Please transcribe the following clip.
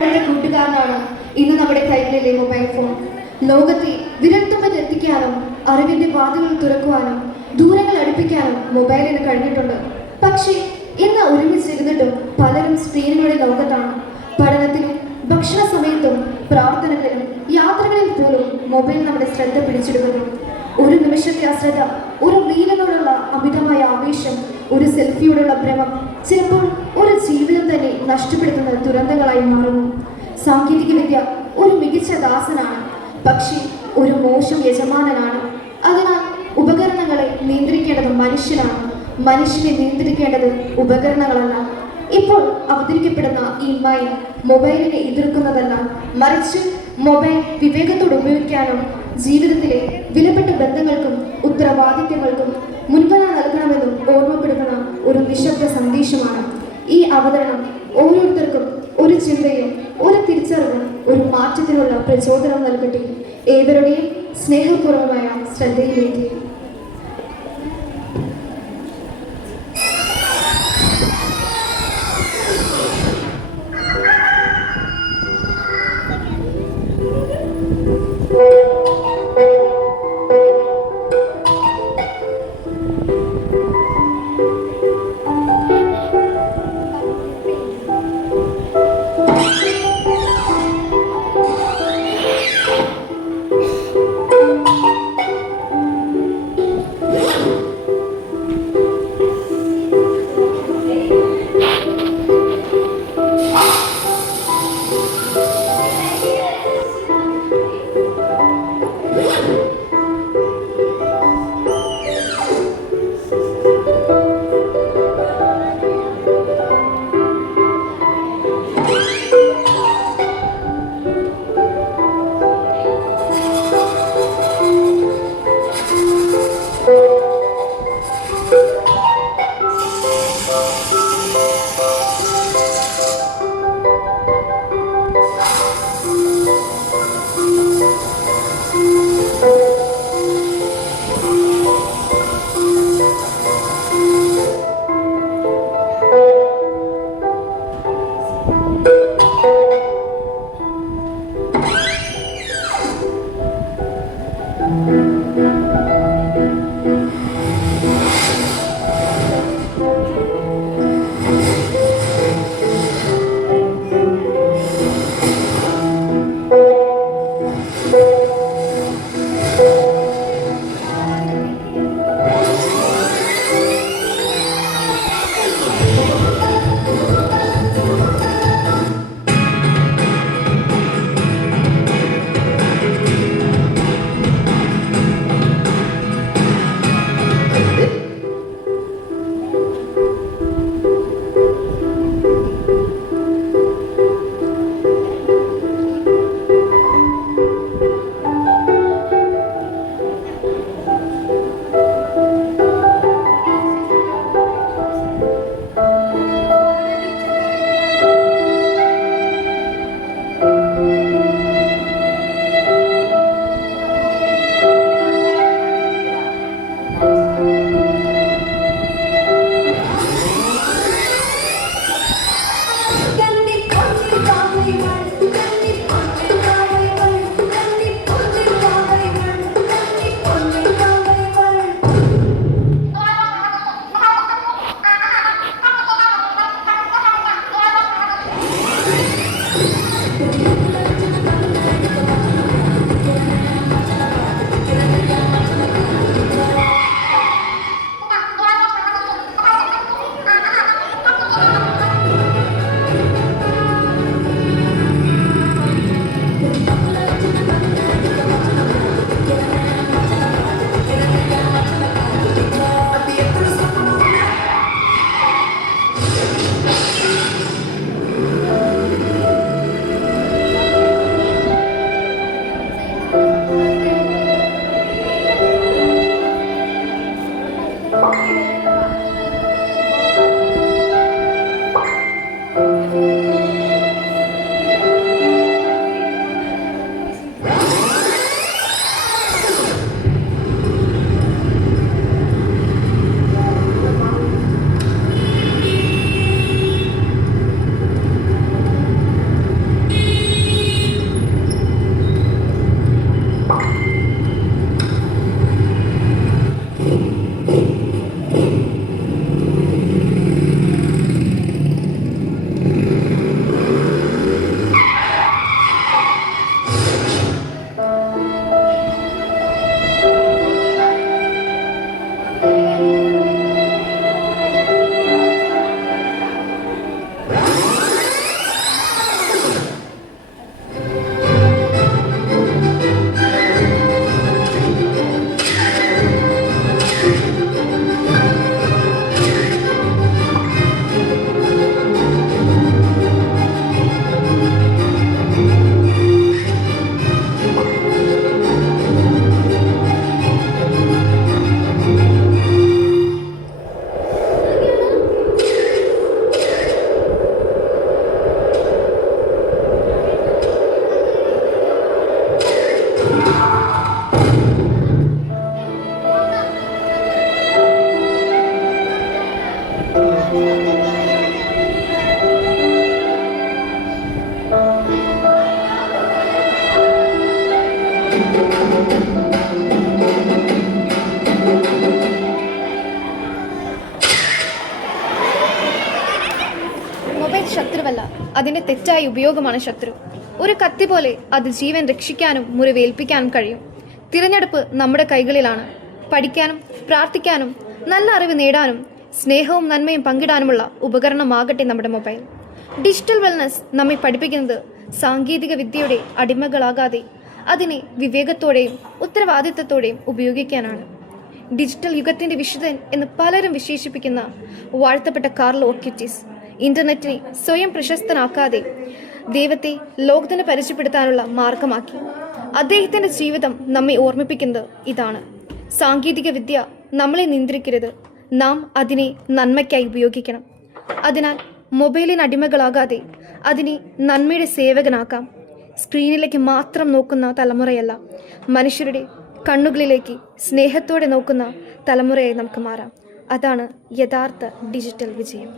കൂട്ടുകാരനാണ് ഇന്ന് നമ്മുടെ കൈകളിലെ മൊബൈൽ ഫോൺ. ലോകത്തെ വിരൽത്തുമ്പിൽ എത്തിക്കാനും അറിവിന്റെ വാതിലുകൾ തുറക്കുവാനും ദൂരങ്ങൾ അടുപ്പിക്കാനും മൊബൈലിന് കഴിഞ്ഞിട്ടുണ്ട്. പക്ഷേ ഇന്ന് ഒരുമിച്ചിരുന്നിട്ടും പലരും സ്ക്രീനുകളുടെ ലോകത്താണ്. പഠനത്തിലും ഭക്ഷണ സമയത്തും പ്രാർത്ഥനകളിലും യാത്രകളിൽ പോലും മൊബൈൽ നമ്മുടെ ശ്രദ്ധ പിടിച്ചെടുക്കുന്നു. ഒരു നിമിഷത്തെ അശ്രദ്ധ, ഒരു റീലിനോടുള്ള അമിതമായ ആവേശം, ഒരു സെൽഫിയോടുള്ള ഭ്രമം ചിലപ്പോൾ ഒരു ജീവിതം തന്നെ നഷ്ടപ്പെടുത്തുന്ന ദുരന്തങ്ങളായി മാറുന്നു. സാങ്കേതികവിദ്യ ഒരു മികച്ച ദാസനാണ്, പക്ഷേ ഒരു മോശം യജമാനനാണ്. അതിനാൽ ഉപകരണങ്ങളെ നിയന്ത്രിക്കേണ്ടത് മനുഷ്യനാണ്, മനുഷ്യനെ നിയന്ത്രിക്കേണ്ടത് ഉപകരണങ്ങളല്ല. ഇപ്പോൾ അവതരിക്കപ്പെടുന്ന ഈ മൊബൈലിനെ എതിർക്കുന്നതല്ല, മറിച്ച് മൊബൈൽ വിവേകത്തോടെ ഉപയോഗിക്കാനും ജീവിതത്തിലെ വിലപ്പെട്ട ബന്ധങ്ങൾക്കും ഉത്തരവാദിത്തങ്ങൾക്കും മുൻഗണന നൽകണമെന്നും ഓർമ്മപ്പെടുത്തുന്ന ഒരു നിശബ്ദ സന്ദേശമാണ്. ഈ അവതരണം ഓരോരുത്തർക്കും ഒരു ചിന്തയും ഒരു തിരിച്ചറിവും ഒരു മാറ്റത്തിനുള്ള പ്രചോദനം നൽകട്ടെ. ഏവരുടെയും സ്നേഹപൂർവമായ ശ്രദ്ധയിലേക്ക്. അതിൻ്റെ തെറ്റായ ഉപയോഗമാണ് ശത്രു. ഒരു കത്തി പോലെ അത് ജീവൻ രക്ഷിക്കാനും മുറിവേൽപ്പിക്കാനും കഴിയും. തിരഞ്ഞെടുപ്പ് നമ്മുടെ കൈകളിലാണ്. പഠിക്കാനും പ്രാർത്ഥിക്കാനും നല്ല അറിവ് നേടാനും സ്നേഹവും നന്മയും പങ്കിടാനുമുള്ള ഉപകരണമാകട്ടെ നമ്മുടെ മൊബൈൽ. ഡിജിറ്റൽ വെൽനസ് നമ്മെ പഠിപ്പിക്കുന്നത് സാങ്കേതിക വിദ്യയുടെ അടിമകളാകാതെ അതിനെ വിവേകത്തോടെയും ഉത്തരവാദിത്തത്തോടെയും ഉപയോഗിക്കാനാണ്. ഡിജിറ്റൽ യുഗത്തിൻ്റെ വിശുദ്ധൻ എന്ന് പലരും വിശേഷിപ്പിക്കുന്ന വാഴ്ത്തപ്പെട്ട കാർലോ ഒക്യുറ്റീസ് ഇന്റർനെറ്റിനെ സ്വയം പ്രശസ്തനാക്കാതെ ദൈവത്തെ ലോകത്തിന് പരിചയപ്പെടുത്താനുള്ള മാർഗമാക്കി. അദ്ദേഹത്തിൻ്റെ ജീവിതം നമ്മെ ഓർമ്മിപ്പിക്കുന്നത് ഇതാണ്: സാങ്കേതിക വിദ്യ നമ്മളെ നിയന്ത്രിക്കരുത്, നാം അതിനെ നന്മയ്ക്കായി ഉപയോഗിക്കണം. അതിനാൽ മൊബൈലിന് അടിമകളാകാതെ അതിനെ നന്മയുടെ സേവകനാക്കാം. സ്ക്രീനിലേക്ക് മാത്രം നോക്കുന്ന തലമുറയല്ല, മനുഷ്യരുടെ കണ്ണുകളിലേക്ക് സ്നേഹത്തോടെ നോക്കുന്ന തലമുറയായി നമുക്ക് മാറാം. അതാണ് യഥാർത്ഥ ഡിജിറ്റൽ വിജയം.